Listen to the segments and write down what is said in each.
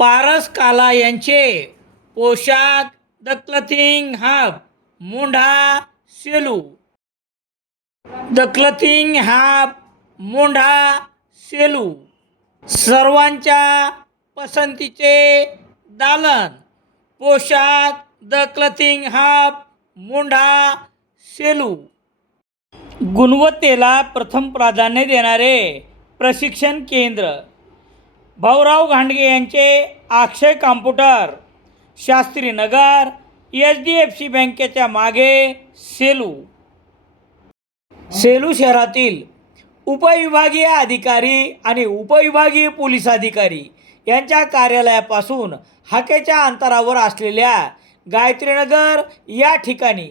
पारस काला यांचे पोशाख the clothing hub Mondha Selu. The clothing hub Mondha Selu सर्वांच्या पसंतीचे दालन. पोशाख the clothing hub Mondha Selu. गुणवत्तेला प्रथम प्राधान्य देणारे प्रशिक्षण केंद्र. भाऊराव घांडगे यांचे अक्षय कॉम्प्युटर, शास्त्रीनगर, HDFC बँकेच्या मागे, सेलू. सेलू शहरातील उपविभागीय अधिकारी आणि उपविभागीय पोलीस अधिकारी यांच्या कार्यालयापासून हाकेच्या अंतरावर असलेल्या गायत्रीनगर या ठिकाणी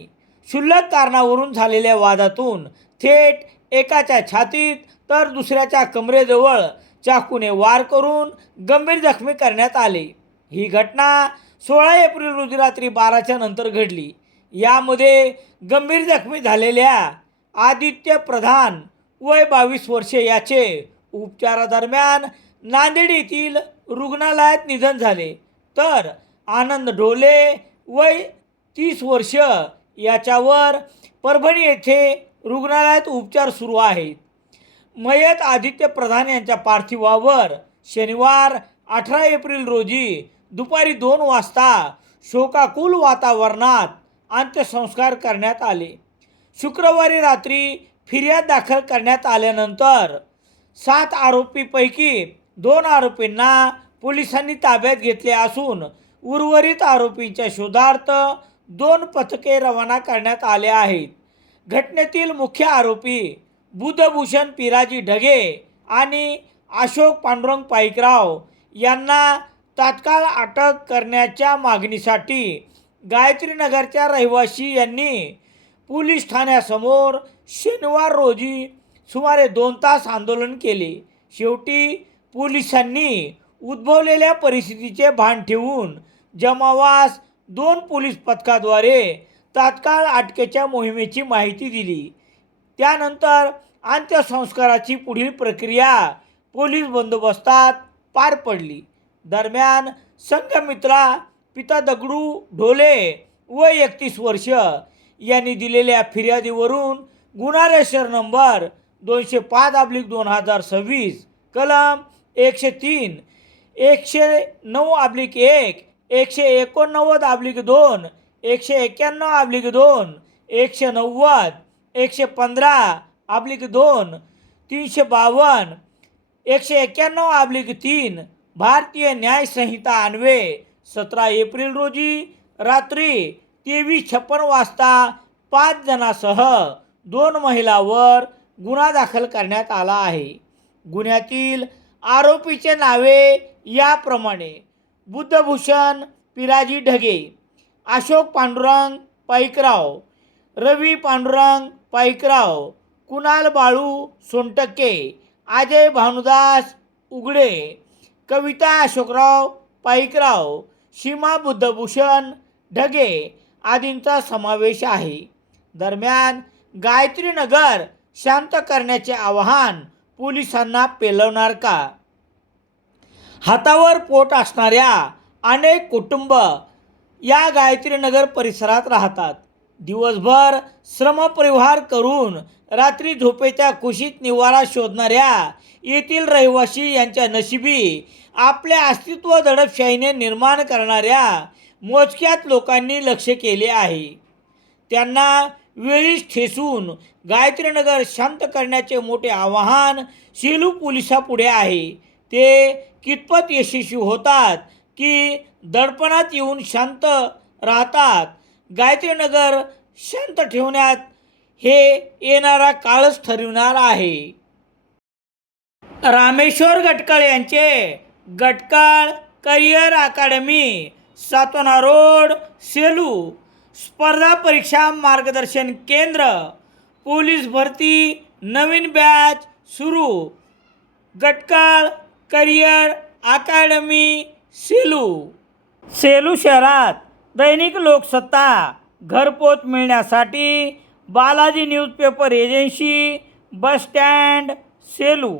क्षुल्लक कारणावरून झालेल्या वादातून थेट एकाच्या छातीत तर दुसऱ्याच्या कमरेजवळ चाकूने वार करून गंभीर जखमी करण्यात आले. ही घटना 16 एप्रिल रोजी रात्री 12च्या नंतर घडली. यामध्ये गंभीर जखमी झालेल्या आदित्य प्रधान वय 22 वर्षे याचे उपचारादरम्यान नांदेड येथील रुग्णालयात निधन झाले, तर आनंद ढोले वय 30 वर्ष याच्यावर परभणी येथे रुग्णालयात उपचार सुरू आहेत. मयत आदित्य प्रधान यांच्या पार्थिवावर शनिवार 18 एप्रिल रोजी दुपारी 2 वाजता शोकाकुल वातावरणात अंत्यसंस्कार करण्यात आले. शुक्रवारी रात्री फिर्याद दाखल करण्यात आल्यानंतर 7 आरोपीपैकी 2 आरोपींना पोलिसांनी ताब्यात घेतले असून उर्वरित आरोपींच्या शोधार्थ 2 पथके रवाना करण्यात आले आहेत. घटनेतील मुख्य आरोपी बुधभूषण पिराजी ढगे आणि अशोक पांडुरंग पाईकराव यांना तात्काळ अटक करण्याच्या मागणीसाठी गायत्रीनगरच्या रहिवासी यांनी पोलीस ठाण्यासमोर शनिवार रोजी सुमारे 2 तास आंदोलन केले. शेवटी पोलिसांनी उद्भवलेल्या परिस्थितीचे भान ठेवून जमावास 2 पोलीस पथकाद्वारे तात्काळ अटकेच्या मोहिमेची माहिती दिली. त्यानंतर अंत्यसंस्काराची पुढील प्रक्रिया पोलीस बंदोबस्तात पार पडली. दरम्यान संघमित्रा पिता दगडू ढोले वय 31 वर्ष यांनी दिलेल्या फिर्यादीवरून गुन्हा रजिस्टर नंबर 205/2026 कलम 103, 109/1, 189/2, 191/2, 190, 115/2, 352, 191/3 भारतीय न्याय संहिता अन्वये 17 एप्रिल रोजी रात्री 23:56 वाजता 5 जणांसह 2 महिलांवर गुन्हा दाखल करण्यात आला आहे. गुन्ह्यातील आरोपीचे नावे याप्रमाणे: बुधभूषण पिराजी ढगे, अशोक पांडुरंग पाईकराव, रवी पांडुरंग पाईकराव, कुणाल बाळू सोनटक्के, अजय भानुदास उघडे, कविता अशोकराव पाईकराव, सीमा बुद्धभूषण ढगे आदींचा समावेश आहे. दरम्यान गायत्रीनगर शांत करण्याचे आवाहन पोलिसांना पेलवणार का? हातावर पोट असणाऱ्या अनेक कुटुंब या गायत्रीनगर परिसरात राहतात. दिवसभर श्रमपरिवार करून रात्री झोपेच्या कुशीत निवारा शोधणाऱ्या येथील रहिवासी यांच्या नशिबी आपले अस्तित्व दडपशाहीने निर्माण करणाऱ्या मोजक्याच लोकांनी लक्ष केले आहे. त्यांना वेळीच ठेसून गायत्रीनगर शांत करण्याचे मोठे आवाहन सेलू पोलिसांपुढे आहे. ते कितपत यशस्वी होतात की दडपणात येऊन शांत राहतात, गायत्रीनगर शांत ठेवण्यात हे येणारा काळच ठरविणार आहे. रामेश्वर गटकळ यांचे गटकळ करिअर अकादमी, सातोना रोड, सेलू. स्पर्धा परीक्षा मार्गदर्शन केंद्र, पोलीस भरती नवीन बॅच सुरू. गटकळ करिअर अकादमी, सेलू. सेलू शहरात दैनिक लोकसत्ता घरपोच मिळण्यासाठी Balaji newspaper agency, bus stand, Selu.